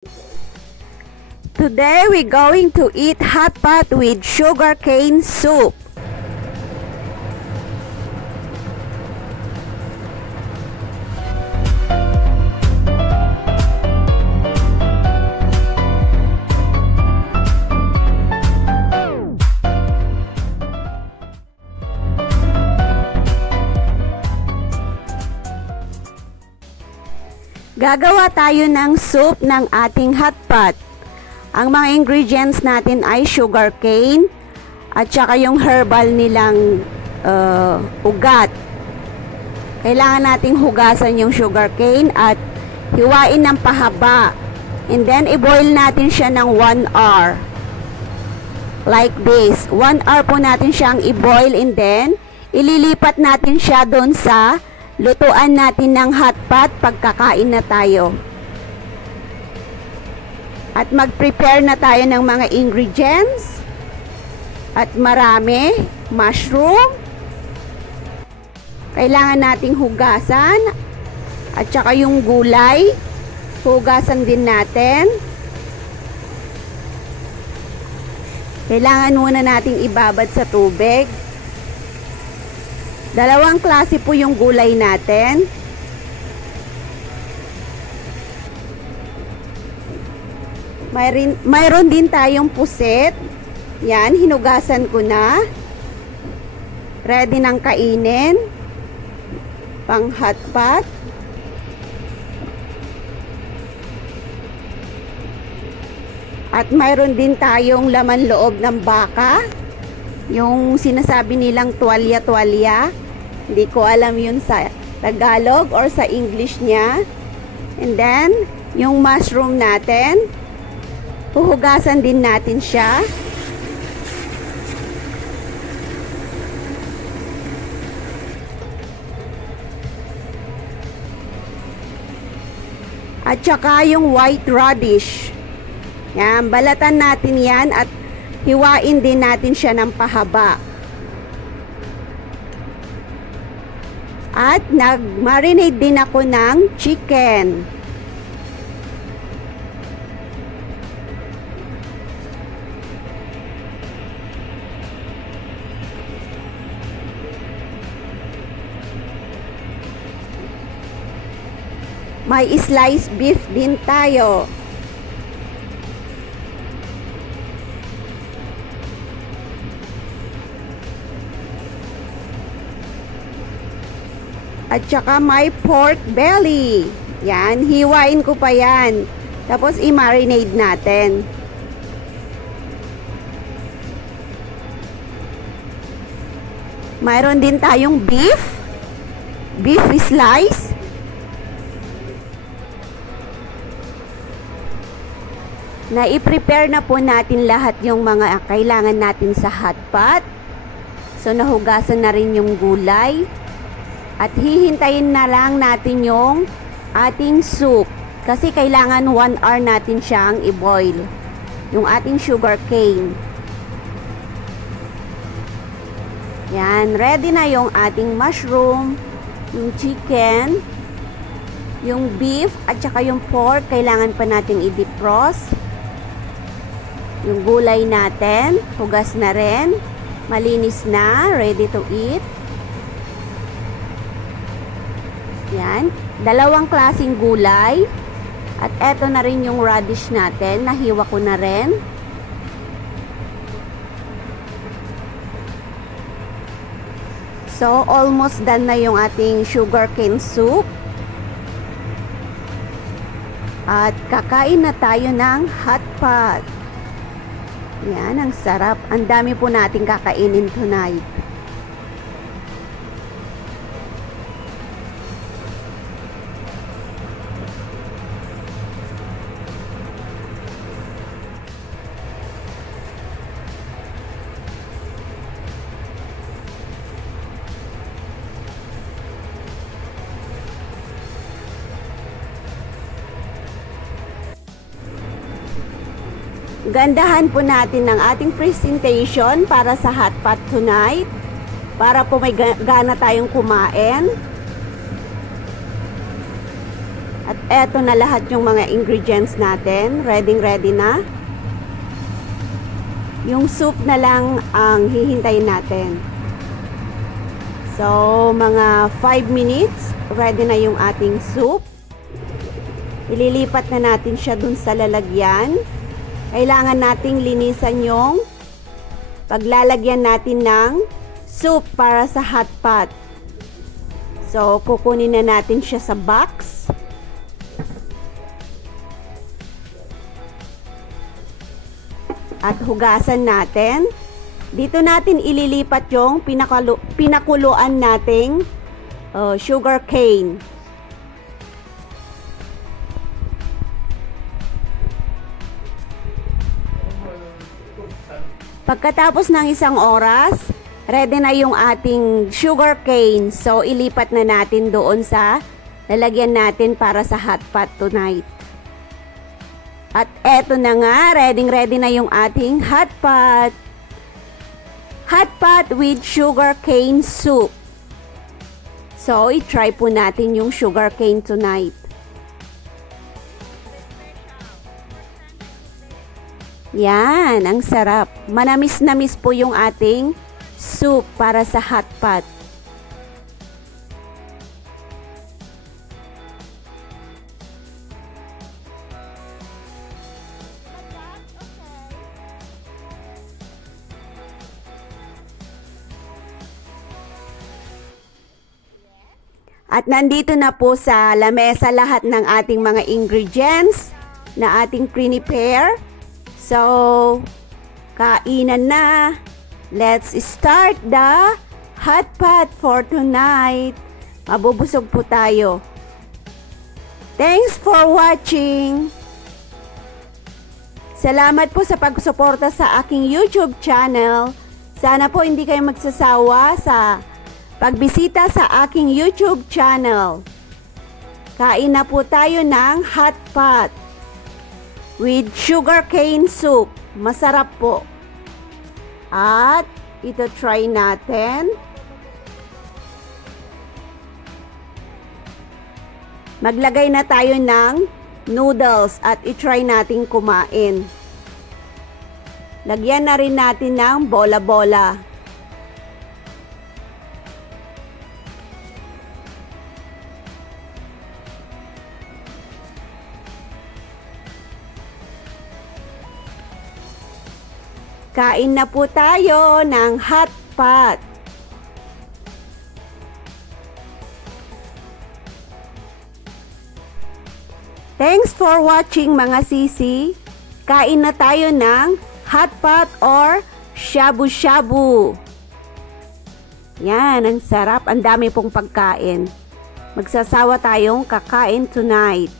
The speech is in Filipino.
Today we're going to eat hot pot with sugarcane soup. Gagawa tayo ng soup ng ating hot pot. Ang mga ingredients natin ay sugarcane at saka yung herbal nilang ugat. Kailangan nating hugasan yung sugarcane at hiwain ng pahaba. And then i-boil natin siya ng 1 hour. Like this. 1 hour po natin siyang i-boil and then ililipat natin siya doon sa lutuan natin ng hot pot pagkakain na tayo. At mag-prepare na tayo ng mga ingredients. At marami. Mushroom. Kailangan nating hugasan. At saka yung gulay. Hugasan din natin. Kailangan muna nating ibabad sa tubig. Dalawang klase po yung gulay natin. Mayroon din tayong puset. Yan, hinugasan ko na. Ready nang kainin. Pang hot pot. At mayroon din tayong laman loob ng baka. Yung sinasabi nilang tuwalya-tuwalya. Hindi ko alam yun sa Tagalog or sa English niya. And then, yung mushroom natin. Huhugasan din natin siya. At saka yung white radish. Yan, balatan natin yan at hiwain din natin siya ng pahaba. At nag-marinate din ako ng chicken. May sliced beef din tayo. At saka may pork belly. Yan, hiwain ko pa yan. Tapos i-marinate natin. Mayroon din tayong beef. Beef slice. Na i-prepare na po natin lahat yung mga kailangan natin sa hot pot. So nahugasan na rin yung gulay. At hihintayin na lang natin yung ating soup. Kasi kailangan 1 hour natin siyang i-boil. Yung ating sugarcane. Yan, ready na yung ating mushroom, yung chicken, yung beef, at saka yung pork. Kailangan pa natin i-defrost. Yung gulay natin, hugas na rin, malinis na, ready to eat. Yan, dalawang klaseng gulay. At eto na rin yung radish natin, nahiwa ko na rin. So, almost done na yung ating sugarcane soup. At kakain na tayo ng hot pot. Yan, ang sarap. Ang dami po nating kakainin tonight. Gandahan po natin ang ating presentation para sa hot pot tonight. Para po may gana tayong kumain. At eto na lahat yung mga ingredients natin. Ready na. Yung soup na lang ang hihintayin natin. So, mga 5 minutes, ready na yung ating soup. Ililipat na natin siya dun sa lalagyan. Kailangan nating linisan yung paglalagyan natin ng soup para sa hot pot. So, kukunin na natin siya sa box. At hugasan natin. Dito natin ililipat yung pinakuluan nating sugar cane. Pagkatapos ng 1 oras, ready na yung ating sugar cane. So, ilipat na natin doon sa lalagyan natin para sa hot pot tonight. At eto na nga, ready na yung ating hot pot. Hot pot with sugar cane soup. So, i-try po natin yung sugar cane tonight. Yan, ang sarap. Manamis-namis po yung ating soup para sa hot pot. At nandito na po sa lamesa lahat ng ating mga ingredients na ating prepare. So, kainan na. Let's start the hot pot for tonight. Mabubusog po tayo. Thanks for watching. Salamat po sa pagsuporta sa aking YouTube channel. Sana po hindi kayo magsasawa sa pagbisita sa aking YouTube channel. Kain na po tayo ng hot pot with sugar cane soup. Masarap po. At ito try natin. Maglagay na tayo ng noodles at i-try natin kumain. Lagyan na rin natin ng bola-bola. Kain na po tayo ng hot pot. Thanks for watching mga sisi. Kain na tayo ng hot pot or shabu-shabu. Yan, ang sarap. Ang dami pong pagkain. Magsasawa tayong kakain tonight.